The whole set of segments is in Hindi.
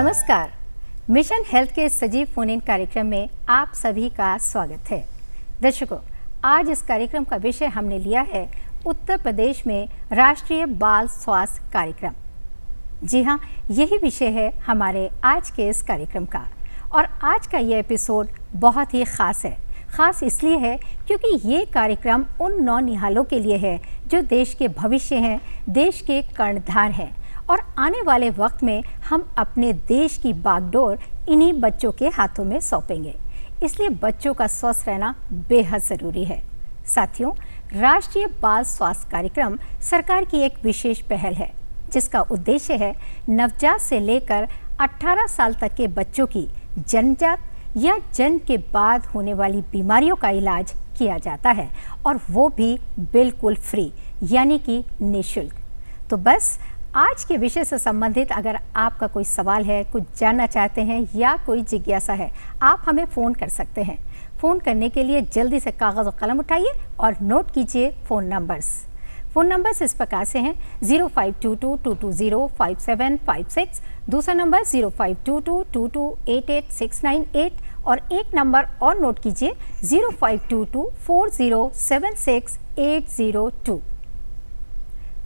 नमस्कार। मिशन हेल्थ के सजीव फोन इन कार्यक्रम में आप सभी का स्वागत है। दर्शकों, आज इस कार्यक्रम का विषय हमने लिया है उत्तर प्रदेश में राष्ट्रीय बाल स्वास्थ्य कार्यक्रम। जी हाँ, यही विषय है हमारे आज के इस कार्यक्रम का। और आज का ये एपिसोड बहुत ही ख़ास है। ख़ास इसलिए है क्योंकि ये कार्यक्रम उन नौनिहालों के लिए है जो देश के भविष्य हैं, देश के कर्णधार हैं और आने वाले वक्त में हम अपने देश की बागडोर इन्हीं बच्चों के हाथों में सौंपेंगे। इसलिए बच्चों का स्वस्थ रहना बेहद ज़रूरी है। साथियों, राष्ट्रीय बाल स्वास्थ्य कार्यक्रम सरकार की एक विशेष पहल है जिसका उद्देश्य है नवजात से लेकर 18 साल तक के बच्चों की जन्मजात या जन्म के बाद होने वाली बीमारियों का इलाज किया जाता है और वो भी बिल्कुल फ्री, यानी कि निःशुल्क। तो बस आज के विषय से संबंधित अगर आपका कोई सवाल है, कुछ जानना चाहते हैं या कोई जिज्ञासा है, आप हमें फ़ोन कर सकते हैं। फ़ोन करने के लिए जल्दी से कागज़ और कलम उठाइए और नोट कीजिए फ़ोन नंबर्स। फ़ोन नंबर्स इस प्रकार से हैं 052222055756, दूसरा नंबर 052222888698 और एक नंबर और नोट कीजिए 05224076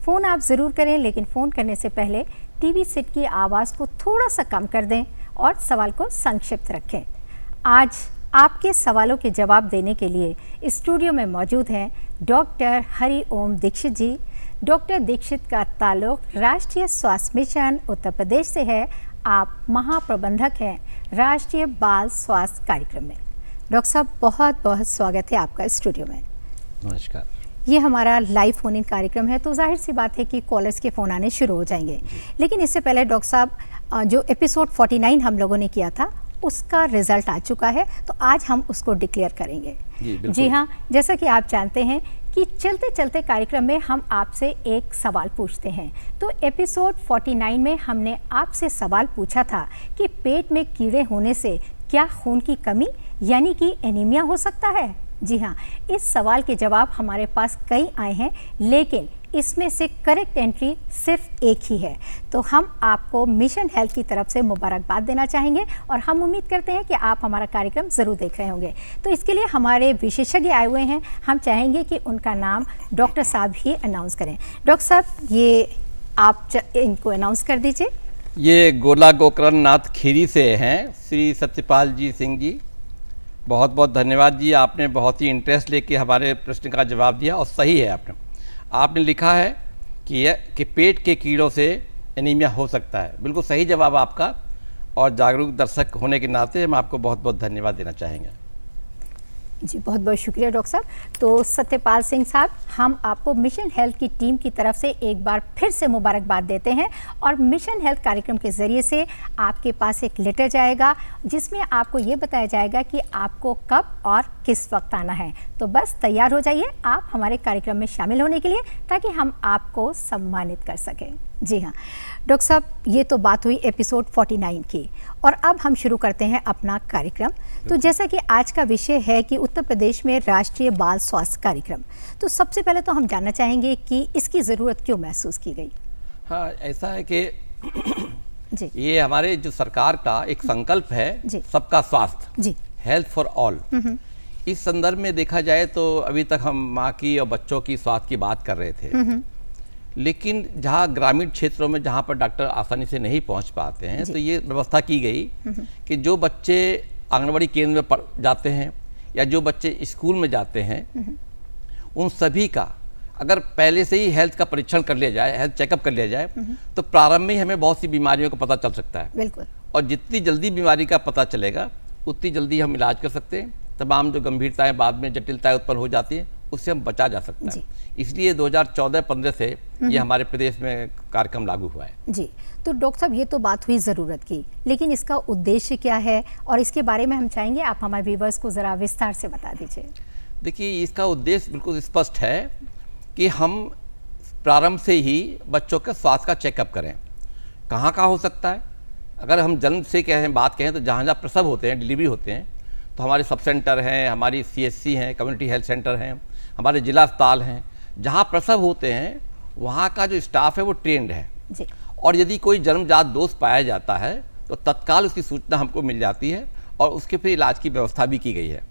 फ़ोन आप ज़रूर करें, लेकिन फ़ोन करने से पहले टीवी सेट की आवाज़ को थोड़ा सा कम कर दें और सवाल को संक्षिप्त रखें। आज आपके सवालों के जवाब देने के लिए स्टूडियो में मौजूद हैं डॉक्टर हरि ओम दीक्षित जी। डॉक्टर दीक्षित का ताल्लुक राष्ट्रीय स्वास्थ्य मिशन उत्तर प्रदेश से है। आप महाप्रबंधक हैं राष्ट्रीय बाल स्वास्थ्य कार्यक्रम में। डॉक्टर साहब, बहुत बहुत स्वागत है आपका स्टूडियो में। नमस्कार। ये हमारा लाइव फ़ोन इन कार्यक्रम है, तो जाहिर सी बात है कि कॉलर्स के फ़ोन आने शुरू हो जाएंगे। लेकिन इससे पहले डॉक्टर साहब, जो एपिसोड 49 हम लोगों ने किया था उसका रिज़ल्ट आ चुका है, तो आज हम उसको डिक्लेयर करेंगे। जी हाँ, जैसा कि आप जानते हैं कि चलते चलते कार्यक्रम में हम आपसे एक सवाल पूछते हैं। तो एपिसोड 49 में हमने आपसे सवाल पूछा था कि पेट में कीड़े होने से क्या खून की कमी यानी कि एनीमिया हो सकता है। जी हाँ, इस सवाल के जवाब हमारे पास कई आए हैं, लेकिन इसमें से करेक्ट एंट्री सिर्फ एक ही है। तो हम आपको मिशन हेल्थ की तरफ से मुबारकबाद देना चाहेंगे और हम उम्मीद करते हैं कि आप हमारा कार्यक्रम ज़रूर देख रहे होंगे। तो इसके लिए हमारे विशेषज्ञ आए हुए हैं, हम चाहेंगे कि उनका नाम डॉक्टर साहब ही अनाउंस करें। डॉक्टर साहब, ये आप इनको अनाउंस कर दीजिए। ये गोला गोकर्ण नाथ खीरी से हैं श्री सत्यपाल जी सिंह जी। बहुत बहुत धन्यवाद जी, आपने बहुत ही इंटरेस्ट लेके हमारे प्रश्न का जवाब दिया और सही है। आपने लिखा है कि पेट के कीड़ों से एनीमिया हो सकता है। बिल्कुल सही जवाब आपका, और जागरूक दर्शक होने के नाते हम आपको बहुत बहुत धन्यवाद देना चाहेंगे। जी, बहुत बहुत शुक्रिया डॉक्टर साहब। तो सत्यपाल सिंह साहब, हम आपको मिशन हेल्थ की टीम की तरफ से एक बार फिर से मुबारकबाद देते हैं और मिशन हेल्थ कार्यक्रम के ज़रिए से आपके पास एक लेटर जाएगा जिसमें आपको ये बताया जाएगा कि आपको कब और किस वक्त आना है। तो बस तैयार हो जाइए आप हमारे कार्यक्रम में शामिल होने के लिए, ताकि हम आपको सम्मानित कर सकें। जी हाँ डॉक्टर साहब, ये तो बात हुई एपिसोड 49 की, और अब हम शुरू करते हैं अपना कार्यक्रम। तो जैसा कि आज का विषय है कि उत्तर प्रदेश में राष्ट्रीय बाल स्वास्थ्य कार्यक्रम, तो सबसे पहले तो हम जानना चाहेंगे कि इसकी ज़रूरत क्यों महसूस की गई। हाँ, ऐसा है कि जी, ये हमारे जो सरकार का एक संकल्प है, सबका स्वास्थ्य, जी, हेल्थ फॉर ऑल। इस संदर्भ में देखा जाए तो अभी तक हम माँ की और बच्चों की स्वास्थ्य की बात कर रहे थे, लेकिन जहाँ ग्रामीण क्षेत्रों में जहाँ पर डॉक्टर आसानी से नहीं पहुँच पाते हैं, तो ये व्यवस्था की गई कि जो बच्चे आंगनबाड़ी केंद्र में जाते हैं या जो बच्चे स्कूल में जाते हैं, उन सभी का अगर पहले से ही हेल्थ का परीक्षण कर लिया जाए, हेल्थ चेकअप कर लिया जाए, तो प्रारंभ में ही हमें बहुत सी बीमारियों का पता चल सकता है। बिल्कुल। और जितनी जल्दी बीमारी का पता चलेगा उतनी जल्दी हम इलाज कर सकते हैं। तमाम जो गंभीरताएं बाद में जटिलताएं उत्पन्न हो जाती हैं उससे हम बचा जा सकता है। इसलिए 2014-15 से ये हमारे प्रदेश में कार्यक्रम लागू हुआ है। जी, तो डॉक्टर साहब, ये तो बात हुई ज़रूरत की, लेकिन इसका उद्देश्य क्या है और इसके बारे में हम चाहेंगे आप हमारे व्यूअर्स को ज़रा विस्तार से बता दीजिए। देखिए, इसका उद्देश्य बिल्कुल स्पष्ट है कि हम प्रारंभ से ही बच्चों के स्वास्थ्य का चेकअप करें। कहाँ कहाँ हो सकता है? अगर हम जन्म से बात कहें तो जहाँ जहाँ प्रसव होते हैं, डिलीवरी होते हैं, तो हमारे सब सेंटर हैं, हमारी CHC हैं, कम्युनिटी हेल्थ सेंटर हैं, हमारे जिला अस्पताल हैं। जहाँ प्रसव होते हैं वहाँ का जो स्टाफ है वो ट्रेंड है जी। और यदि कोई जन्मजात दोष पाया जाता है तो तत्काल उसकी सूचना हमको मिल जाती है और उसके फिर इलाज की व्यवस्था भी की गई है।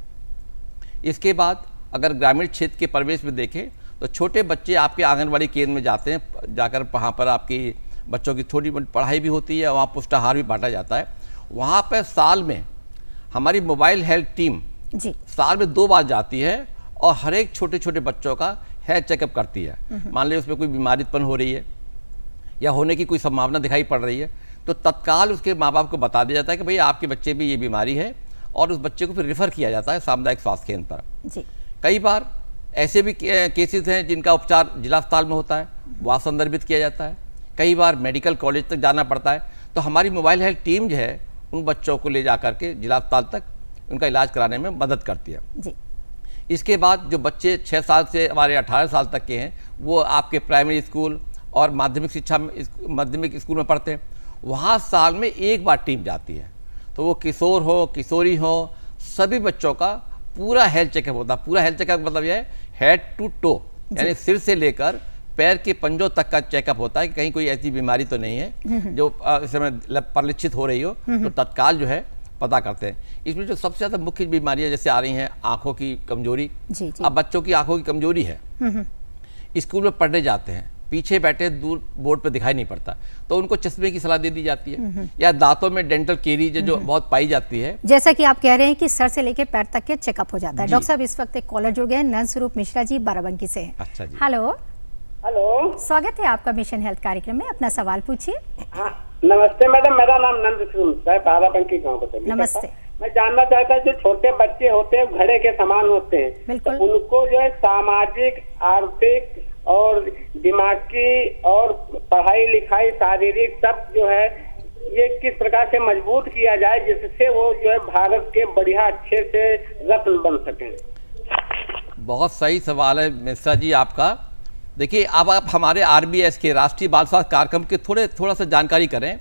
इसके बाद अगर ग्रामीण क्षेत्र के परिवेश में देखें तो छोटे बच्चे आपके आंगनबाड़ी केंद्र में जाते हैं, जाकर वहाँ पर आपकी बच्चों की थोड़ी बहुत पढ़ाई भी होती है, वहाँ पुष्टाहार भी बांटा जाता है। वहाँ पर साल में हमारी मोबाइल हेल्थ टीम जी साल में 2 बार जाती है और हर एक छोटे छोटे बच्चों का हेल्थ चेकअप करती है। मान लीजिए उसमें कोई बीमारी उत्पन्न हो रही है या होने की कोई संभावना दिखाई पड़ रही है तो तत्काल उसके माँ बाप को बता दिया जाता है कि भाई आपके बच्चे भी ये बीमारी है और उस बच्चे को फिर रेफर किया जाता है सामुदायिक स्वास्थ्य केंद्र पर। जी कई बार ऐसे भी केसेस हैं जिनका उपचार जिला अस्पताल में होता है, वहाँ संदर्भित किया जाता है। कई बार मेडिकल कॉलेज तक जाना पड़ता है, तो हमारी मोबाइल हेल्थ टीम जो है उन बच्चों को ले जा करके जिला अस्पताल तक उनका इलाज कराने में मदद करती है। जी इसके बाद जो बच्चे 6 साल से हमारे 18 साल तक के हैं वो आपके प्राइमरी स्कूल और माध्यमिक स्कूल में पढ़ते हैं, वहाँ साल में 1 बार टीम जाती है। तो वो किशोर हो किशोरी हो सभी बच्चों का पूरा हेल्थ चेकअप होता है। पूरा हेल्थ चेकअप मतलब यह है हेड टू टो, यानी सिर से लेकर पैर के पंजों तक का चेकअप होता है कि कहीं कोई ऐसी बीमारी तो नहीं है जो इस समय परिलक्षित हो रही हो, तो तत्काल जो है पता करते हैं। इसमें जो सबसे ज़्यादा मुख्य बीमारियां जैसे आ रही हैं आंखों की कमजोरी। जी जी। अब बच्चों की आंखों की कमजोरी है, स्कूल में पढ़ने जाते हैं, पीछे बैठे दूर बोर्ड पे दिखाई नहीं पड़ता, तो उनको चश्मे की सलाह दे दी जाती है। या दांतों में डेंटल केरीज जो बहुत पाई जाती है। जैसा कि आप कह रहे हैं कि सर से लेकर पैर तक के चेकअप हो जाता है। डॉक्टर साहब इस वक्त एक कॉलर जुड़ गए हैं, नंदस्वरूप मिश्रा जी बाराबंकी से। अच्छा जी। हेलो हेलो, स्वागत है आपका मिशन हेल्थ कार्यक्रम में, अपना सवाल पूछिए। हाँ नमस्ते मैडम, मेरा नाम नंदस्वरूप है, बाराबंकी गांव का। नमस्ते। मैं जानना चाहता हूँ जो छोटे बच्चे होते हैं घड़े के समान होते हैं, बिल्कुल। तो उनको जो है सामाजिक आर्थिक और दिमागी और पढ़ाई लिखाई शारीरिक सब जो है ये किस प्रकार से मजबूत किया जाए जिससे वो जो है भारत के बढ़िया अच्छे से रत्न बन सकें। बहुत सही सवाल है मिश्रा जी आपका। देखिए अब आप हमारे RBS के राष्ट्रीय बाल स्वास्थ्य कार्यक्रम के थोड़ा सा जानकारी करें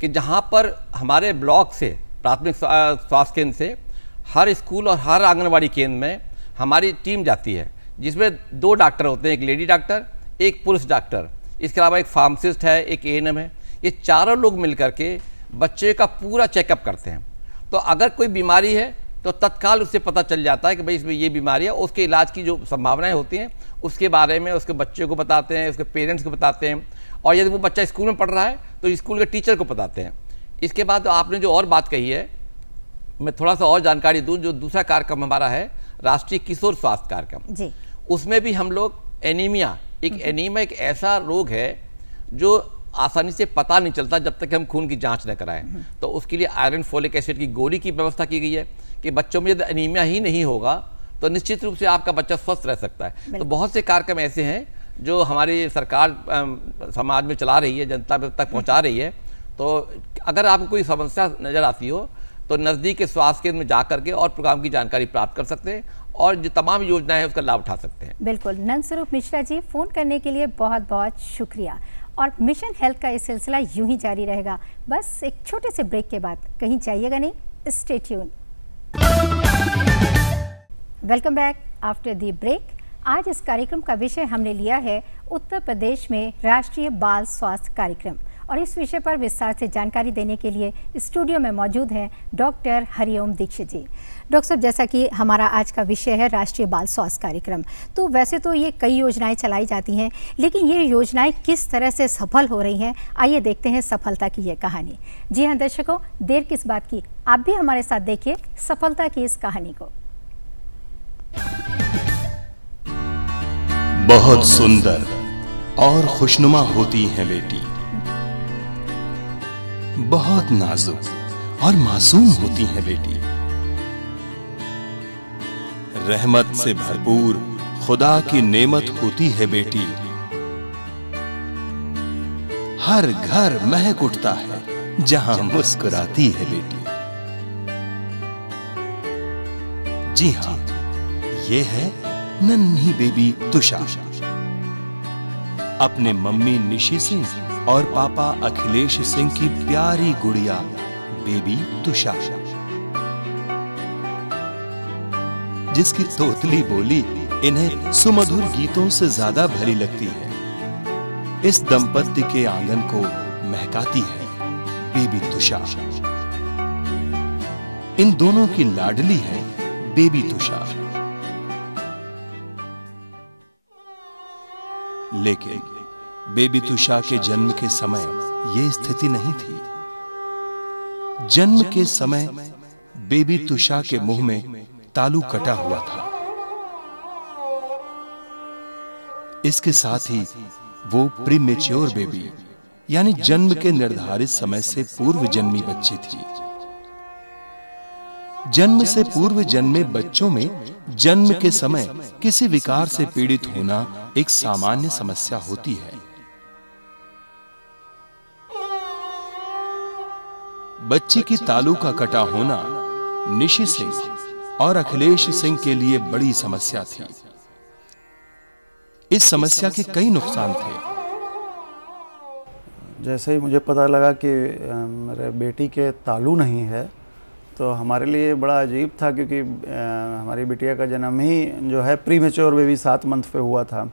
कि जहाँ पर हमारे ब्लॉक से प्राथमिक स्वास्थ्य केंद्र से हर स्कूल और हर आंगनबाड़ी केंद्र में हमारी टीम जाती है, जिसमें 2 डॉक्टर होते हैं, एक लेडी डॉक्टर एक पुरुष डॉक्टर, इसके अलावा एक फार्मासिस्ट है, एक ANM है। ये चारों लोग मिलकर के बच्चे का पूरा चेकअप करते हैं। तो अगर कोई बीमारी है तो तत्काल उससे पता चल जाता है कि भाई इसमें ये बीमारी है, उसके इलाज की जो संभावनाएं होती हैं उसके बारे में उसके बच्चे को बताते हैं, उसके पेरेंट्स को बताते हैं, और यदि वो बच्चा स्कूल में पढ़ रहा है तो स्कूल के टीचर को बताते हैं। इसके बाद आपने जो और बात कही है, मैं थोड़ा सा और जानकारी दूं। जो दूसरा कार्यक्रम हमारा है राष्ट्रीय किशोर स्वास्थ्य कार्यक्रम जी, उसमें भी हम लोग एनीमिया एक ऐसा रोग है जो आसानी से पता नहीं चलता जब तक हम खून की जांच न कराएं। तो उसके लिए आयरन फोलिक एसिड की गोली की व्यवस्था की गई है कि बच्चों में यदि एनीमिया ही नहीं होगा तो निश्चित रूप से आपका बच्चा स्वस्थ रह सकता है। तो बहुत से कार्यक्रम ऐसे हैं जो हमारी सरकार समाज में चला रही है, जनता तक पहुंचा रही है। तो अगर आपको कोई समस्या नज़र आती हो तो नज़दीक के स्वास्थ्य केंद्र में जा करके और प्रोग्राम की जानकारी प्राप्त कर सकते हैं और जो तमाम योजनाएं हैं उसका लाभ उठा सकते हैं। बिल्कुल। नंदस्वरूप मिश्रा जी, फ़ोन करने के लिए बहुत बहुत शुक्रिया। और मिशन हेल्थ का ये सिलसिला यूं ही जारी रहेगा, बस एक छोटे से ब्रेक के बाद। कहीं जाइएगा नहीं, stay tune. Welcome back after the break. आज इस कार्यक्रम का विषय हमने लिया है उत्तर प्रदेश में राष्ट्रीय बाल स्वास्थ्य कार्यक्रम, और इस विषय पर विस्तार से जानकारी देने के लिए स्टूडियो में मौजूद हैं डॉक्टर हरिओम दीक्षित जी। डॉक्टर साहब, जैसा कि हमारा आज का विषय है राष्ट्रीय बाल स्वास्थ्य कार्यक्रम, तो वैसे तो ये कई योजनाएं चलाई जाती हैं, लेकिन ये योजनाएं किस तरह से सफल हो रही हैं, आइए देखते हैं सफलता की ये कहानी। जी हाँ दर्शकों, देर किस बात की, आप भी हमारे साथ देखिए सफलता की इस कहानी को। बहुत सुंदर और खुशनुमा होती है बेटी, बहुत नाजुक और मासूम होती है बेटी। रहमत से भरपूर खुदा की नेमत होती है बेटी। हर घर महक उठता है जहां मुस्कुराती है बेटी। जी हां, ये है नन्ही बेबी तुषा। अपने मम्मी निशी सिंह और पापा अखिलेश सिंह की प्यारी गुड़िया बेबी तुषा, जिसकी तोतली बोली इन्हें सुमधुर गीतों से ज्यादा भरी लगती है। इस दंपत्ति के आंगन को महकाती है बेबी तुषा। इन दोनों की लाडली है बेबी तुषा। लेकिन बेबी तुषा के जन्म के समय यह स्थिति नहीं थी। जन्म के समय बेबी तुषा के मुंह में तालू कटा हुआ था। इसके साथ ही वो प्रीमेच्योर बेबी यानी जन्म के निर्धारित समय से पूर्व जन्मी बच्ची थी। जन्म से पूर्व जन्मे बच्चों में जन्म के समय किसी विकार से पीड़ित होना एक सामान्य समस्या होती है। बच्ची की तालू का कटा होना निशी सिंह और अखिलेश सिंह के लिए बड़ी समस्या थी। इस समस्या के कई नुकसान थे। जैसे ही मुझे पता लगा कि मेरे बेटी के तालू नहीं है तो हमारे लिए बड़ा अजीब था, क्योंकि हमारी बिटिया का जन्म ही जो है प्रीमेच्योर बेबी 7 मंथ पे हुआ था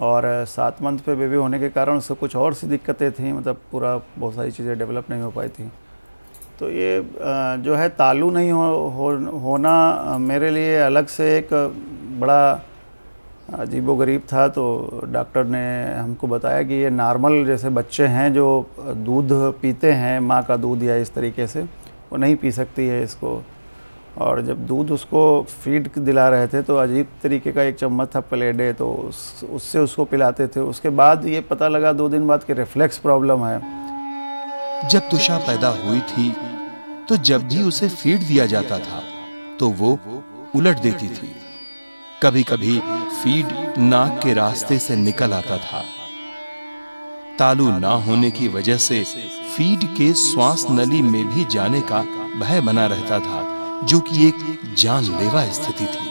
और 7 मंथ पे बेबी होने के कारण उससे कुछ और सी दिक्कतें थी, मतलब पूरा बहुत सारी चीज़ें डेवलप नहीं हो पाई थी। तो ये जो है तालू नहीं होना मेरे लिए अलग से एक बड़ा अजीबोगरीब था। तो डॉक्टर ने हमको बताया कि ये नॉर्मल जैसे बच्चे हैं जो दूध पीते हैं, माँ का दूध या इस तरीके से, वो नहीं पी सकती है इसको। और जब दूध उसको फीड दिला रहे थे तो अजीब तरीके का एक चम्मच था प्लेडे, तो उससे उसको पिलाते थे। उसके बाद ये पता लगा 2 दिन बाद कि रिफ्लेक्स प्रॉब्लम है। जब तुषा पैदा हुई थी तो जब भी उसे फीड दिया जाता था तो वो उलट देती थी। कभी कभी फीड नाक के रास्ते से निकल आता था। तालू ना होने की वजह से फीड के श्वास नली में भी जाने का भय बना रहता था, जो कि एक जानलेवा स्थिति थी।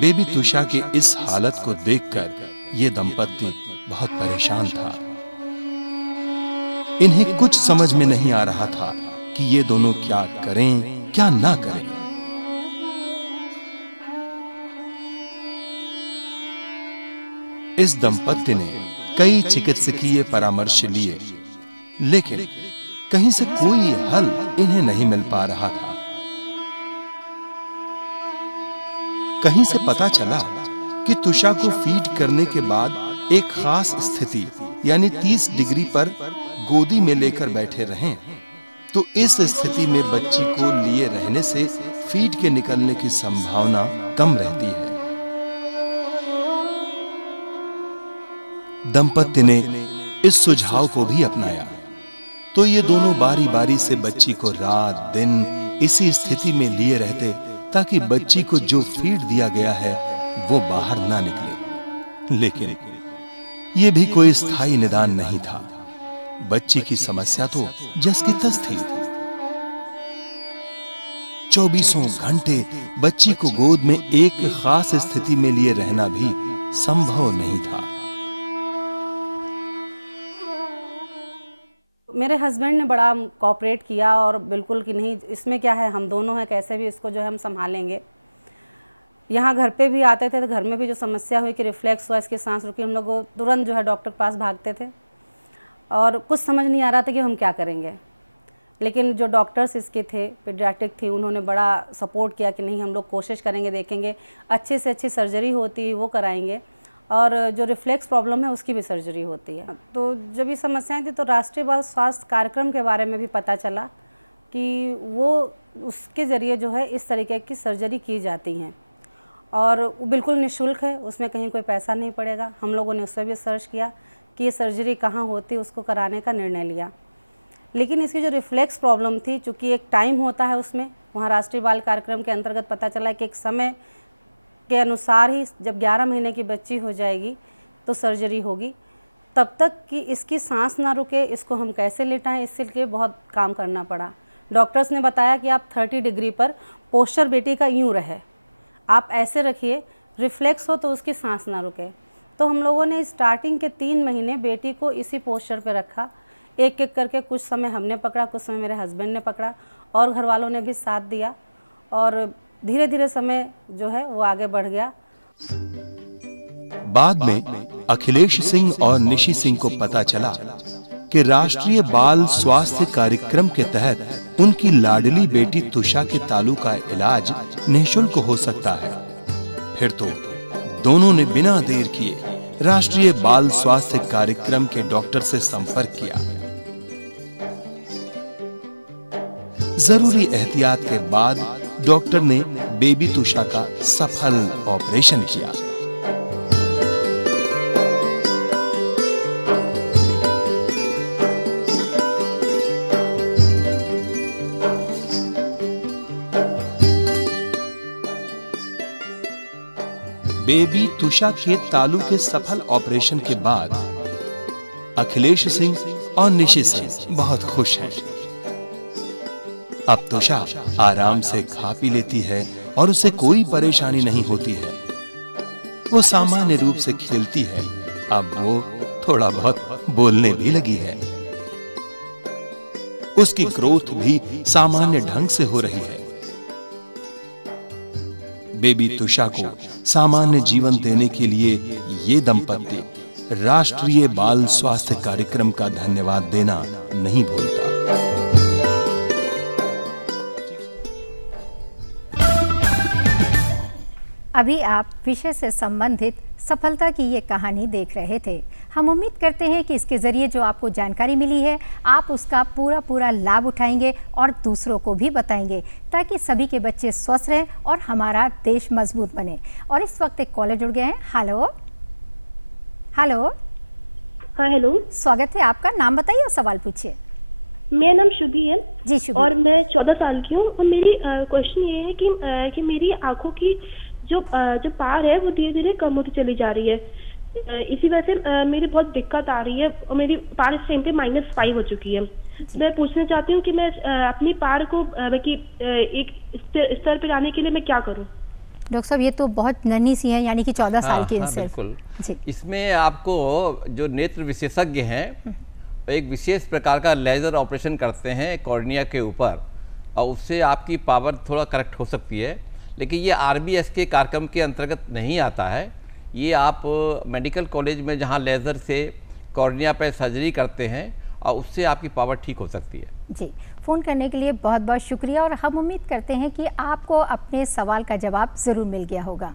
बेबी तुषा के इस हालत को देखकर यह दंपत्ति बहुत परेशान था। इन्हें कुछ समझ में नहीं आ रहा था कि ये दोनों क्या करें क्या ना करें। इस दंपत्ति ने कई चिकित्सकीय परामर्श लिए, लेकिन कहीं से कोई हल इन्हें नहीं मिल पा रहा था। कहीं से पता चला कि तुषा को फीड करने के बाद एक खास स्थिति यानी 30 डिग्री पर गोदी में लेकर बैठे रहें तो इस स्थिति में बच्ची को लिए रहने से फीड के निकलने की संभावना कम रहती है। दंपत्ति ने इस सुझाव को भी अपनाया तो ये दोनों बारी बारी से बच्ची को रात दिन इसी स्थिति में लिए रहते ताकि बच्ची को जो फीड दिया गया है वो बाहर ना निकले। लेकिन ये भी कोई स्थायी निदान नहीं था। बच्ची की समस्या तो जस की तस थी। 24 घंटे बच्ची को गोद में एक खास स्थिति में लिए रहना भी संभव नहीं था। मेरे हस्बैंड ने बड़ा कोऑपरेट किया और बिल्कुल कि नहीं, इसमें क्या है, हम दोनों हैं, कैसे भी इसको जो है हम संभालेंगे। यहाँ घर पे भी आते थे तो घर में भी जो समस्या हुई कि रिफ्लेक्स हुआ, इसकी सांस रुकी, हम लोग तुरंत जो है डॉक्टर के पास भागते थे और कुछ समझ नहीं आ रहा था कि हम क्या करेंगे। लेकिन जो डॉक्टर्स इसके थे, पीडियाट्रिक थी, उन्होंने बड़ा सपोर्ट किया कि नहीं हम लोग कोशिश करेंगे, देखेंगे, अच्छे से अच्छी सर्जरी होती है वो कराएंगे और जो रिफ्लेक्स प्रॉब्लम है उसकी भी सर्जरी होती है। तो जब ये समस्याएं थी तो राष्ट्रीय बाल स्वास्थ्य कार्यक्रम के बारे में भी पता चला कि वो उसके ज़रिए जो है इस तरीके की सर्जरी की जाती हैं और वो बिल्कुल निःशुल्क है, उसमें कहीं कोई पैसा नहीं पड़ेगा। हम लोगों ने उस पर भी सर्च किया कि ये सर्जरी कहाँ होती है, उसको कराने का निर्णय लिया। लेकिन इसकी जो रिफ्लेक्स प्रॉब्लम थी, चूँकि एक टाइम होता है उसमें, वहाँ राष्ट्रीय बाल कार्यक्रम के अंतर्गत पता चला कि एक समय के अनुसार ही जब 11 महीने की बच्ची हो जाएगी तो सर्जरी होगी। तब तक कि इसकी सांस ना रुके, इसको हम कैसे लेटाएं, इसके लिए बहुत काम करना पड़ा। डॉक्टर्स ने बताया कि आप 30 डिग्री पर पोस्चर बेटी का यूँ रहे, आप ऐसे रखिए, रिफ्लेक्स हो तो उसकी सांस ना रुके। तो हम लोगों ने स्टार्टिंग के 3 महीने बेटी को इसी पोस्चर पे रखा, एक एक करके कुछ समय हमने पकड़ा, कुछ समय मेरे हस्बैंड ने पकड़ा और घर वालों ने भी साथ दिया और धीरे धीरे समय जो है वो आगे बढ़ गया। बाद में अखिलेश सिंह और निशी सिंह को पता चला कि राष्ट्रीय बाल स्वास्थ्य कार्यक्रम के तहत उनकी लाडली बेटी तुषा के तालू का इलाज निःशुल्क हो सकता है। फिर तो दोनों ने बिना देर किए राष्ट्रीय बाल स्वास्थ्य कार्यक्रम के डॉक्टर से संपर्क किया। जरूरी एहतियात के बाद डॉक्टर ने बेबी तुषा का सफल ऑपरेशन किया। बेबी तुषा के तालू के सफल ऑपरेशन के बाद अखिलेश सिंह और निशी सिंह बहुत खुश हैं। अब तुषा आराम से खा पी लेती है और उसे कोई परेशानी नहीं होती है। वो सामान्य रूप से खेलती है। अब वो थोड़ा बहुत बोलने भी लगी है। उसकी ग्रोथ भी सामान्य ढंग से हो रही है। बेबी तुषा को सामान्य जीवन देने के लिए ये दंपति राष्ट्रीय बाल स्वास्थ्य कार्यक्रम का धन्यवाद देना नहीं भूलता। अभी आप विषय से संबंधित सफलता की ये कहानी देख रहे थे। हम उम्मीद करते हैं कि इसके ज़रिए जो आपको जानकारी मिली है आप उसका पूरा लाभ उठाएंगे और दूसरों को भी बताएंगे ताकि सभी के बच्चे स्वस्थ रहें और हमारा देश मजबूत बने। और इस वक्त एक कॉलर जुड़ गए हैं। Hello hello. हाँ हेलो, स्वागत है आपका। नाम बताइए और सवाल पूछिए। मेरा नाम शुभी है जी। शुभी। और मैं 14 साल की हूँ और मेरी क्वेश्चन ये है कि मेरी आंखों की जो पार है वो धीरे धीरे कम होती चली जा रही है। इसी वजह से मेरी बहुत दिक्कत आ रही है और मेरी पार इस टाइम पे -5 हो चुकी है। मैं पूछना चाहती हूँ कि मैं अपनी पार को एक स्तर पे लाने के लिए मैं क्या करूँ? डॉक्टर साहब ये तो बहुत नन्ही सी है, यानी कि 14 साल की इंसान। बिल्कुल जी। इसमें आपको जो नेत्र विशेषज्ञ हैं एक विशेष प्रकार का लेजर ऑपरेशन करते हैं कॉर्निया के ऊपर और उससे आपकी पावर थोड़ा करेक्ट हो सकती है। लेकिन ये RBS के कार्यक्रम के अंतर्गत नहीं आता है। ये आप मेडिकल कॉलेज में जहाँ लेज़र से कॉर्निया पर सर्जरी करते हैं और उससे आपकी पावर ठीक हो सकती है। जी, फ़ोन करने के लिए बहुत बहुत शुक्रिया और हम उम्मीद करते हैं कि आपको अपने सवाल का जवाब ज़रूर मिल गया होगा।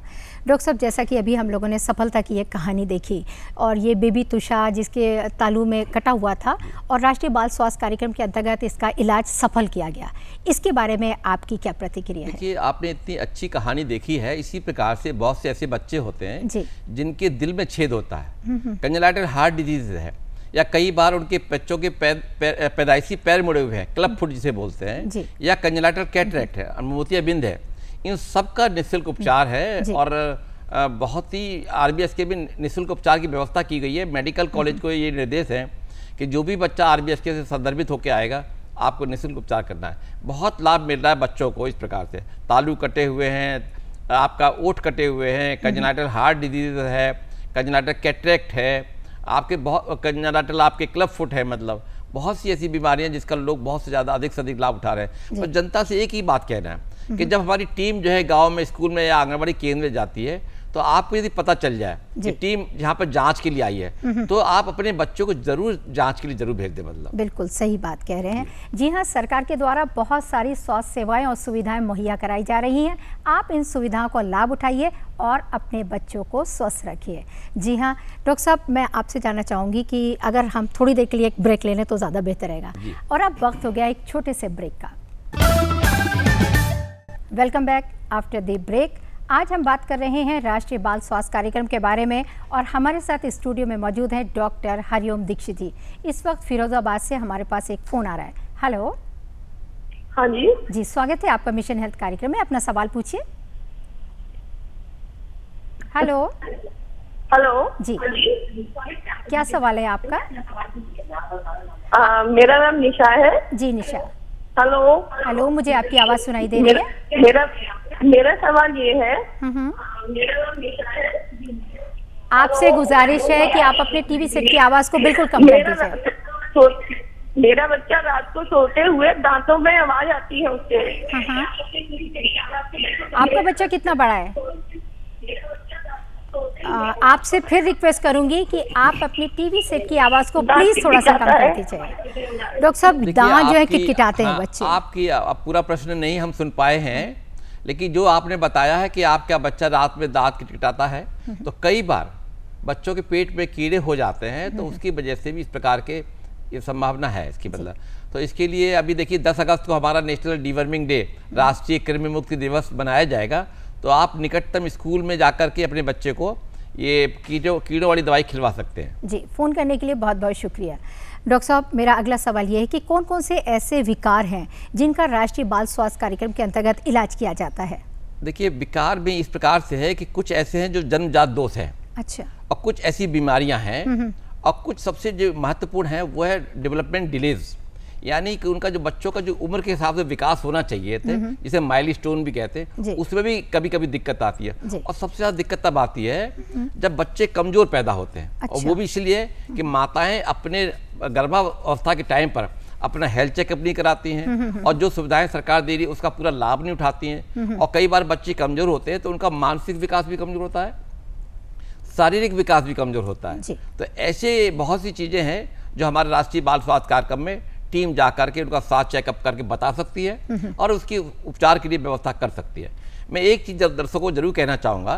डॉक्टर साहब जैसा कि अभी हम लोगों ने सफलता की एक कहानी देखी और ये बेबी तुषा जिसके तालू में कटा हुआ था और राष्ट्रीय बाल स्वास्थ्य कार्यक्रम के अंतर्गत इसका इलाज सफल किया गया, इसके बारे में आपकी क्या प्रतिक्रिया है? देखिए, आपने इतनी अच्छी कहानी देखी है। इसी प्रकार से बहुत से ऐसे बच्चे होते हैं जिनके दिल में छेद होता है, कंजेनाइटल हार्ट डिजीज है, या कई बार उनके बच्चों के पैदाइशी पैर मुड़े हुए हैं, क्लब फुट जिसे बोलते हैं, या कंजेनाइटल कैटरैक्ट है, मोतियाबिंद है। इन सब का निःशुल्क उपचार है और बहुत ही RBS के भी निःशुल्क उपचार की व्यवस्था की गई है। मेडिकल कॉलेज को ये निर्देश है कि जो भी बच्चा RBS के से संदर्भित होकर आएगा आपको निःशुल्क उपचार करना है। बहुत लाभ मिल रहा है बच्चों को। इस प्रकार से तालू कटे हुए हैं, आपका ओठ कटे हुए हैं, कंजेनाइटल हार्ट डिजीज है, कंजेनाइटल कैटरैक्ट है, आपके बहुत कंजेनाइटल आपके क्लब फुट है, मतलब बहुत सी ऐसी बीमारियां जिसका लोग बहुत से ज़्यादा अधिक से अधिक लाभ उठा रहे हैं। और जनता से एक ही बात कहना है कि जब हमारी टीम जो है गांव में, स्कूल में या आंगनबाड़ी केंद्र में जाती है तो आपको यदि पता चल जाए कि टीम यहाँ पर जांच के लिए आई है तो आप अपने बच्चों को जरूर जांच के लिए जरूर भेज दें। मतलब बिल्कुल सही बात कह रहे हैं। जी हाँ, सरकार के द्वारा बहुत सारी स्वास्थ्य सेवाएं और सुविधाएं मुहैया कराई जा रही हैं। आप इन सुविधाओं को लाभ उठाइए और अपने बच्चों को स्वस्थ रखिए। जी हाँ डॉक्टर साहब, मैं आपसे जानना चाहूँगी कि अगर हम थोड़ी देर के लिए एक ब्रेक ले लें तो ज़्यादा बेहतर रहेगा। और अब वक्त हो गया एक छोटे से ब्रेक का। Welcome back after the break. आज हम बात कर रहे हैं राष्ट्रीय बाल स्वास्थ्य कार्यक्रम के बारे में और हमारे साथ स्टूडियो में मौजूद हैं डॉक्टर हरिओम दीक्षित जी। इस वक्त फिरोजाबाद से हमारे पास एक फ़ोन आ रहा है। हेलो। हाँ जी। जी, स्वागत है आपका मिशन हेल्थ कार्यक्रम में। अपना सवाल पूछिए। हेलो। हेलो जी, क्या सवाल है आपका? मेरा नाम निशा है। जी निशा। हेलो। हेलो, मुझे आपकी आवाज़ सुनाई दे रही है। मेरा सवाल ये है, आपसे गुजारिश है कि आप अपने टीवी सेट की आवाज को बिल्कुल कम कर दीजिए। मेरा बच्चा रात को सोते हुए दांतों में आवाज आती है उससे। आपका बच्चा कितना बड़ा है? आपसे फिर रिक्वेस्ट करूंगी कि आप अपनी टीवी सेट की आवाज़ को प्लीज़ थोड़ा सा कम कर दीजिए। डॉक्टर साहब, दांत जो है किटकिटाते हैं बच्चे। आपकी पूरा प्रश्न नहीं हम सुन पाए हैं, लेकिन जो आपने बताया है कि आपका बच्चा रात में दांत किटकिटाता है, तो कई बार बच्चों के पेट में कीड़े हो जाते हैं, तो उसकी वजह से भी इस प्रकार के ये संभावना है इसकी मतलब। तो इसके लिए अभी देखिए 10 अगस्त को हमारा नेशनल डीवर्मिंग डे, राष्ट्रीय कृमि मुक्ति दिवस मनाया जाएगा। तो आप निकटतम स्कूल में जाकर के अपने बच्चे को ये कीड़ों वाली दवाई खिलवा सकते हैं। जी, फ़ोन करने के लिए बहुत बहुत शुक्रिया। डॉक्टर साहब, मेरा अगला सवाल ये है कि कौन कौन से ऐसे विकार हैं जिनका राष्ट्रीय बाल स्वास्थ्य कार्यक्रम के अंतर्गत इलाज किया जाता है? देखिए, विकार में इस प्रकार से है कि कुछ ऐसे हैं जो जन्मजात दोष हैं, अच्छा, और कुछ ऐसी बीमारियां हैं, और कुछ सबसे जो महत्वपूर्ण है वो है डेवलपमेंट डिलेज, यानी कि उनका जो बच्चों का जो उम्र के हिसाब से विकास होना चाहिए थे, जिसे माइलस्टोन भी कहते हैं, उसमें भी कभी कभी दिक्कत आती है। और सबसे ज़्यादा दिक्कत तब आती है जब बच्चे कमज़ोर पैदा होते हैं। अच्छा। और वो भी इसलिए कि माताएं अपने गर्भावस्था के टाइम पर अपना हेल्थ चेकअप नहीं कराती हैं, और जो सुविधाएं सरकार दे रही है उसका पूरा लाभ नहीं उठाती हैं। और कई बार बच्चे कमज़ोर होते हैं तो उनका मानसिक विकास भी कमज़ोर होता है, शारीरिक विकास भी कमज़ोर होता है। तो ऐसे बहुत सी चीज़ें हैं जो हमारे राष्ट्रीय बाल स्वास्थ्य कार्यक्रम में टीम जा करके उनका स्वास्थ्य चेकअप करके बता सकती है और उसकी उपचार के लिए व्यवस्था कर सकती है। मैं एक चीज़ दर्शकों को जरूर कहना चाहूँगा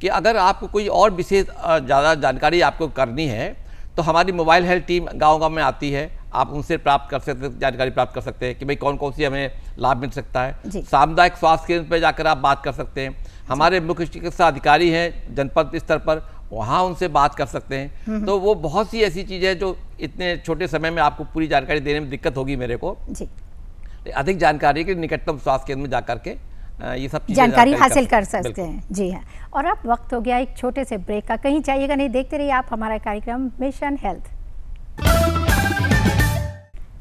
कि अगर आपको कोई और विशेष ज़्यादा जानकारी आपको करनी है तो हमारी मोबाइल हेल्थ टीम गांव-गांव में आती है, आप उनसे प्राप्त कर सकते, जानकारी प्राप्त कर सकते हैं कि भाई कौन कौन सी हमें लाभ मिल सकता है। सामुदायिक स्वास्थ्य केंद्र पर जाकर आप बात कर सकते हैं। हमारे मुख्य चिकित्सा अधिकारी हैं जनपद स्तर पर, वहाँ उनसे बात कर सकते हैं। तो वो बहुत सी ऐसी चीज़ें जो इतने छोटे समय में आपको पूरी जानकारी देने में दिक्कत होगी मेरे को जी। अधिक जानकारी के निकटतम स्वास्थ्य केंद्र में जाकर के ये सब जानकारी हासिल कर सकते हैं। जी हाँ, और अब वक्त हो गया एक छोटे से ब्रेक का। कहीं जाइएगा नहीं, देखते रहिए आप हमारा कार्यक्रम मिशन हेल्थ।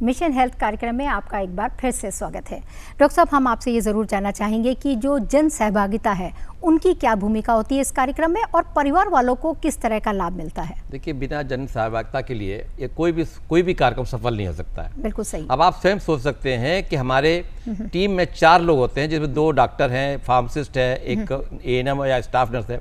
मिशन हेल्थ कार्यक्रम में आपका एक बार फिर से स्वागत है। डॉक्टर साहब, हम आपसे ये ज़रूर जानना चाहेंगे कि जो जन सहभागिता है उनकी क्या भूमिका होती है इस कार्यक्रम में, और परिवार वालों को किस तरह का लाभ मिलता है? देखिए, बिना जन सहभागिता के लिए ये कोई भी कार्यक्रम सफल नहीं हो सकता है। बिल्कुल सही। अब आप स्वयं सोच सकते हैं कि हमारे टीम में 4 लोग होते हैं, जिसमें 2 डॉक्टर हैं, फार्मासिस्ट है, एक ANM या स्टाफ नर्स है।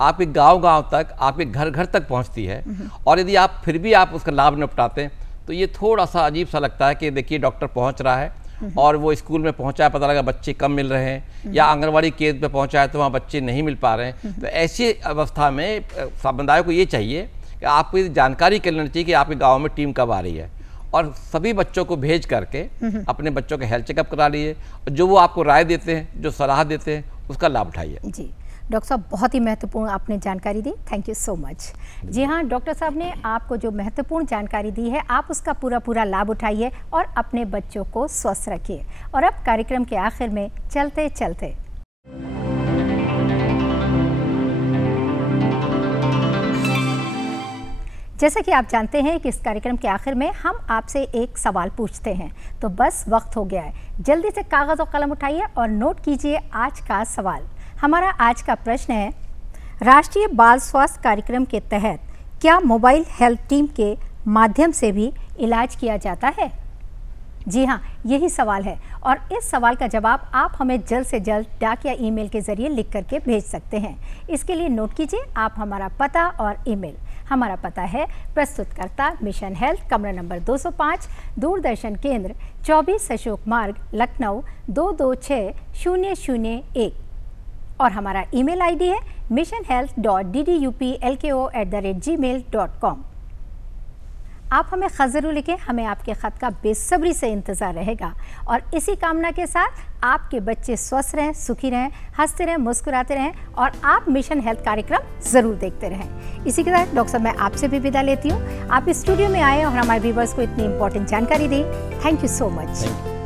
आपके गाँव तक, आपके घर तक पहुँचती है, और यदि आप फिर भी आप उसका लाभ न उठाते हैं तो ये थोड़ा सा अजीब सा लगता है कि देखिए डॉक्टर पहुंच रहा है और वो स्कूल में पहुंचा है, पता लगा बच्चे कम मिल रहे हैं, या आंगनवाड़ी केंद्र पे पहुंचा है तो वहाँ बच्चे नहीं मिल पा रहे हैं। तो ऐसी अवस्था में समुदाय को ये चाहिए कि आपको ये जानकारी कर लेनी चाहिए कि आपके गाँव में टीम कब आ रही है, और सभी बच्चों को भेज करके अपने बच्चों के हेल्थ चेकअप करा लीजिए, जो वो आपको राय देते हैं, जो सलाह देते हैं, उसका लाभ उठाइए। जी डॉक्टर साहब, बहुत ही महत्वपूर्ण आपने जानकारी दी, थैंक यू सो मच। जी हाँ, डॉक्टर साहब ने आपको जो महत्वपूर्ण जानकारी दी है आप उसका पूरा लाभ उठाइए और अपने बच्चों को स्वस्थ रखिए। और अब कार्यक्रम के आखिर में चलते चलते जैसा कि आप जानते हैं कि इस कार्यक्रम के आखिर में हम आपसे एक सवाल पूछते हैं, तो बस वक्त हो गया है, जल्दी से कागज़ और कलम उठाइए और नोट कीजिए आज का सवाल। हमारा आज का प्रश्न है, राष्ट्रीय बाल स्वास्थ्य कार्यक्रम के तहत क्या मोबाइल हेल्थ टीम के माध्यम से भी इलाज किया जाता है? जी हाँ, यही सवाल है, और इस सवाल का जवाब आप हमें जल्द से जल्द डाक या ईमेल के ज़रिए लिख करके भेज सकते हैं। इसके लिए नोट कीजिए आप हमारा पता और ईमेल। हमारा पता है प्रस्तुतकर्ता मिशन हेल्थ, कमरा नंबर 205, दूरदर्शन केंद्र 24 अशोक मार्ग, लखनऊ 226001, और हमारा ईमेल आईडी है missionhealth.ddupplko@gmail.com। आप हमें खत ज़रूर लिखें, हमें आपके ख़त का बेसब्री से इंतज़ार रहेगा। और इसी कामना के साथ आपके बच्चे स्वस्थ रहें, सुखी रहें, हंसते रहें, मुस्कुराते रहें, और आप मिशन हेल्थ कार्यक्रम ज़रूर देखते रहें। इसी के साथ डॉक्टर साहब, मैं आपसे भी विदा लेती हूँ। आप स्टूडियो में आए और हमारे व्यूवर्स को इतनी इंपॉर्टेंट जानकारी दी, थैंक यू सो मच।